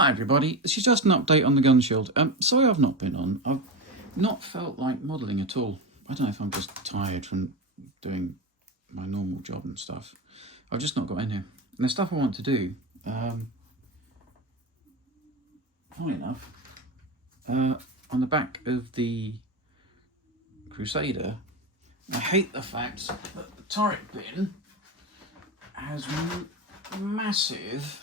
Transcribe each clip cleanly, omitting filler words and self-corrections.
Hi everybody, this is just an update on the gun shield. Sorry I've not been on. I've not felt like modelling at all. I don't know if I'm just tired from doing my normal job and stuff. I've just not got in here. And there's stuff I want to do. Funny enough, on the back of the Crusader, I hate the fact that the turret bin has massive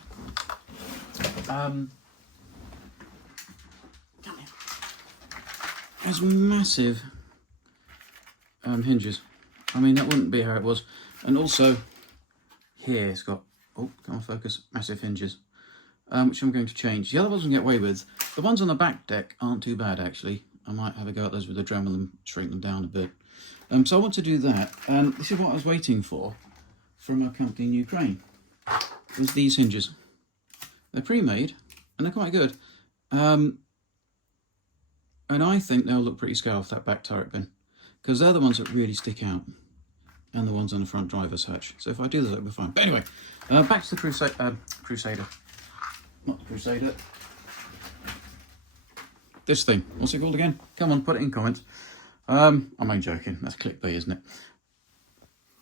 hinges. I mean, that wouldn't be how it was. And also here it's got, oh, come on, focus, massive hinges, which I'm going to change. The other ones we can get away with. The ones on the back deck aren't too bad, actually. I might have a go at those with a Dremel and shrink them down a bit. So I want to do that, and this is what I was waiting for from a company in Ukraine. Was these hinges. They're pre-made and they're quite good, and I think they'll look pretty scale off that back turret bin, because they're the ones that really stick out, and the ones on the front driver's hatch. So if I do that, it'll be fine. But anyway, back to the Crusader, not the Crusader. This thing, what's it called again? Come on, put it in comments. I'm only joking. That's clickbait, isn't it?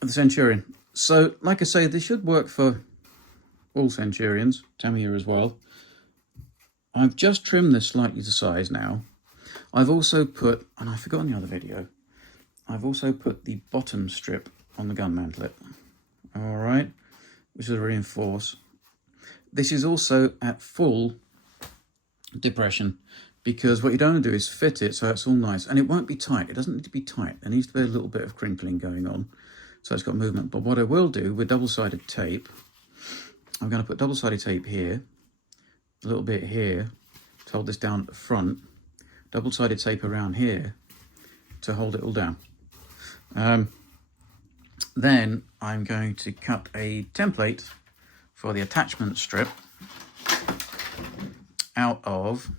The Centurion. So, like I say, this should work for all Centurions, Tamiya as well. I've just trimmed this slightly to size now. I've also put, and I forgot in the other video, I've also put the bottom strip on the gun mantlet. Alright, which is reinforced. This is also at full depression, because what you don't want to do is fit it so it's all nice. And it won't be tight. It doesn't need to be tight. There needs to be a little bit of crinkling going on, so it's got movement. But what I will do with double-sided tape, I'm going to put double-sided tape here, a little bit here to hold this down at the front, double-sided tape around here to hold it all down. Then I'm going to cut a template for the attachment strip out of,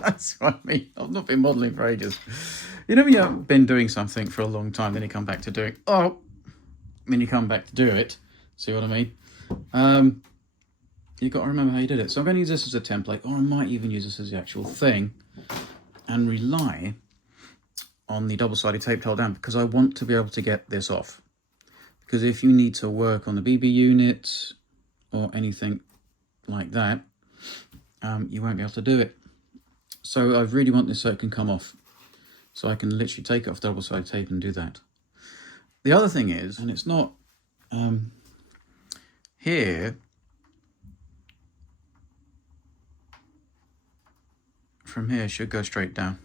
that's what I mean, I've not been modelling for ages. You know when you've been doing something for a long time, then you come back to doing, then you come back to do it, see what I mean? You've got to remember how you did it. So I'm going to use this as a template, or I might even use this as the actual thing and rely on the double-sided tape to hold down, because I want to be able to get this off. Because if you need to work on the BB unit or anything like that, you won't be able to do it. So I really want this so it can come off. So I can literally take it off double-sided tape and do that. The other thing is, and it's not here, from here should go straight down,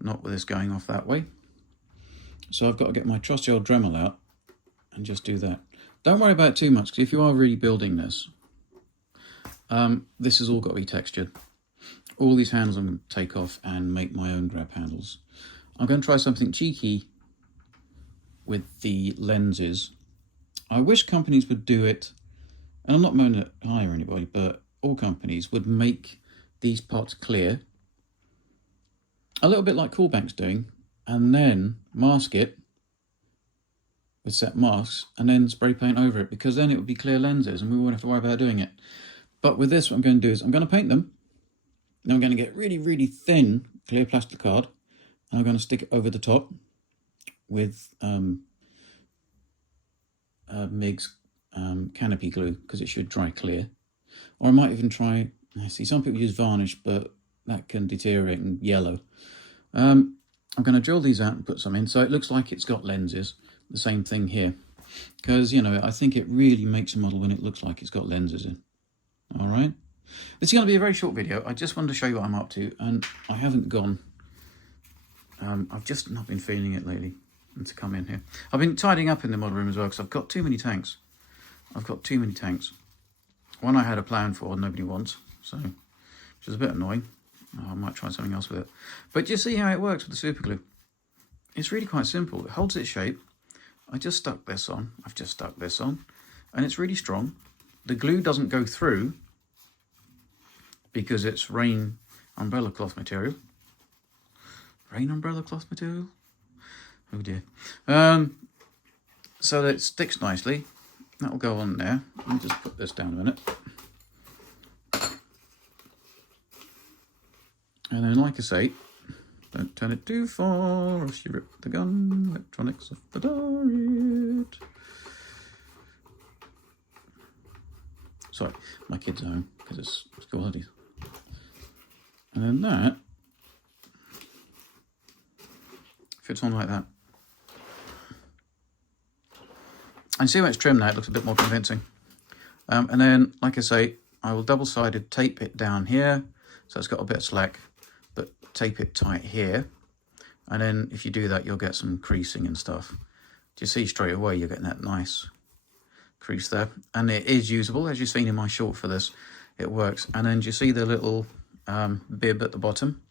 not with this going off that way. So I've got to get my trusty old Dremel out and just do that. Don't worry about it too much, because if you are really building this, this has all got to be textured. All these handles I'm going to take off and make my own grab handles. I'm going to try something cheeky with the lenses. I wish companies would do it, and I'm not moaning at Haya or anybody, but all companies would make these parts clear, a little bit like Coolbank's doing, and then mask it with set masks and then spray paint over it, because then it would be clear lenses and we wouldn't have to worry about doing it. But with this, what I'm going to do is I'm going to paint them. Now I'm going to get really, really thin clear plastic card, and I'm going to stick it over the top with MIG's canopy glue, because it should dry clear. Or I might even try, I see some people use varnish, but that can deteriorate and yellow. I'm going to drill these out and put some in so it looks like it's got lenses. The same thing here, because, you know, I think it really makes a model when it looks like it's got lenses in. All right. This is going to be a very short video. I just wanted to show you what I'm up to, and I haven't gone. I've just not been feeling it lately, and to come in here. I've been tidying up in the model room as well, because I've got too many tanks. One I had a plan for, nobody wants, so, which is a bit annoying. I might try something else with it. But you see how it works with the super glue. It's really quite simple. It holds its shape. I've just stuck this on, and it's really strong. The glue doesn't go through because it's rain umbrella cloth material. Rain umbrella cloth material? Oh dear. So that it sticks nicely. That'll go on there. Let me just put this down a minute. And then, like I say, don't turn it too far, or else you rip the gun electronics off the diet. Sorry, my kids are home because it's school holidays. And then that fits on like that. And see when it's trimmed now, it looks a bit more convincing. And then, like I say, I will double-sided tape it down here, so it's got a bit of slack, but tape it tight here. And then if you do that, you'll get some creasing and stuff. Do you see straight away you're getting that nice crease there? And it is usable, as you've seen in my short for this. It works. And then do you see the little bib at the bottom,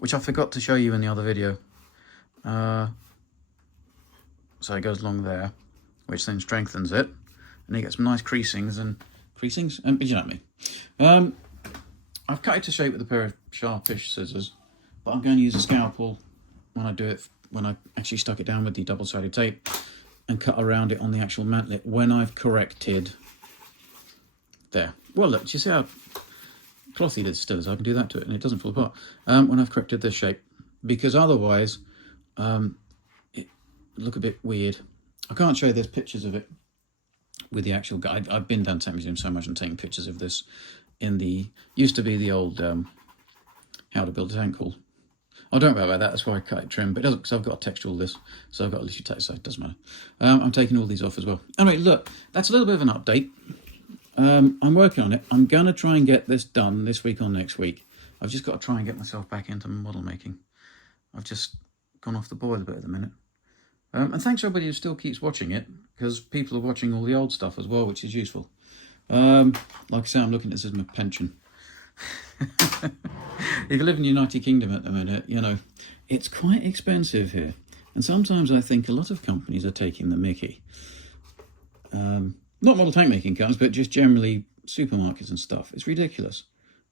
which I forgot to show you in the other video. So it goes along there, which then strengthens it, and you get some nice creasings, but you know what I mean. I've cut it to shape with a pair of sharpish scissors, but I'm going to use a scalpel when I do it, when I actually stuck it down with the double-sided tape and cut around it on the actual mantlet when I've corrected there. Well, look, do you see how clothy this still is? I can do that to it and it doesn't fall apart when I've corrected this shape, because otherwise it look a bit weird. I can't show you, there's pictures of it with the actual guy. I've been down to the museum so much and taking pictures of this in the, used to be the old How to Build a Tank haul. Oh, don't worry about that, that's why I cut it trim, but it doesn't, because I've got to texture all this, so I've got a little text, so it doesn't matter. I'm taking all these off as well. Anyway, look, that's a little bit of an update. I'm working on it. I'm going to try and get this done this week or next week. I've just got to try and get myself back into model making. I've just gone off the boil a bit at the minute. And thanks to everybody who still keeps watching it, because people are watching all the old stuff as well, which is useful. Like I say, I'm looking at this as my pension. If you live in the United Kingdom at the minute, you know, it's quite expensive here. And sometimes I think a lot of companies are taking the mickey. Not model tank making companies, but just generally supermarkets and stuff. It's ridiculous.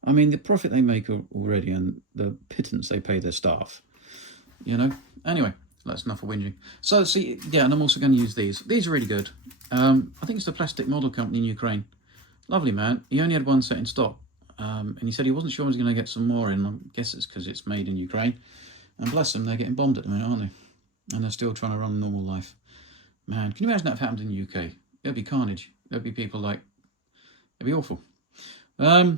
I mean, the profit they make already and the pittance they pay their staff, you know. Anyway, that's enough of whinging. So, see, yeah, and I'm also going to use these. These are really good. I think it's the plastic model company in Ukraine. Lovely man. He only had one set in stock. And he said he wasn't sure he was going to get some more in. I guess it's because it's made in Ukraine. And bless them, they're getting bombed at the minute, aren't they? And they're still trying to run a normal life. Man, can you imagine that if happened in the UK? It'd be carnage. There'd be people like... It'd be awful. I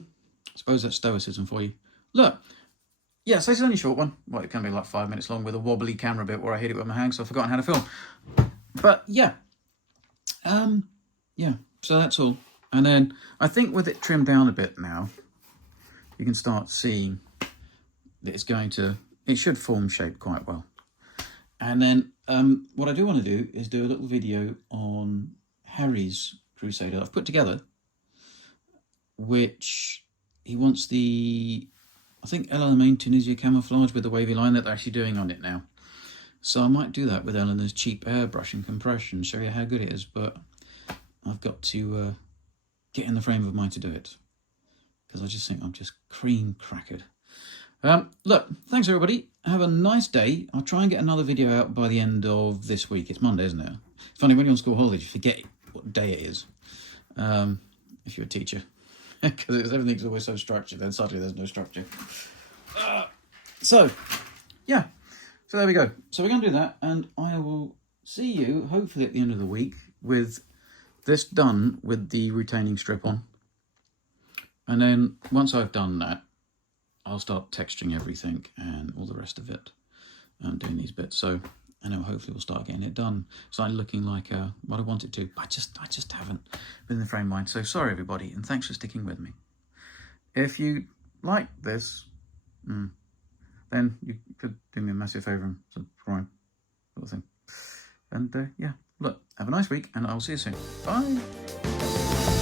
suppose that's stoicism for you. Look. Yeah, so it's only a short one. Well, it can be like 5 minutes long with a wobbly camera bit where I hit it with my hand, so I've forgotten how to film. But, yeah. Yeah, so that's all. And then I think with it trimmed down a bit now, you can start seeing that it's going to, it should form shape quite well. And then what I do want to do is do a little video on Harry's Crusader I've put together, which he wants the, I think Eleanor Tunisia camouflage with the wavy line that they're actually doing on it now. So I might do that with Eleanor's cheap airbrush and compression, show you how good it is, but I've got to get in the frame of mind to do it, because I just think I'm just cream crackered. Look, thanks everybody. Have a nice day. I'll try and get another video out by the end of this week. It's Monday, isn't it? It's funny, when you're on school holidays, you forget what day it is, if you're a teacher, because everything's always so structured, then suddenly there's no structure. So, yeah. So there we go. So we're going to do that, and I will see you, hopefully at the end of the week, with this done with the retaining strip on. And then once I've done that, I'll start texturing everything and all the rest of it and doing these bits. So, and then hopefully we'll start getting it done. Starting looking like what I want it to. I just haven't been in the frame of mind. So sorry everybody, and thanks for sticking with me. If you like this, then you could do me a massive favour and subscribe, sort of thing. And yeah, look, have a nice week, and I'll see you soon. Bye.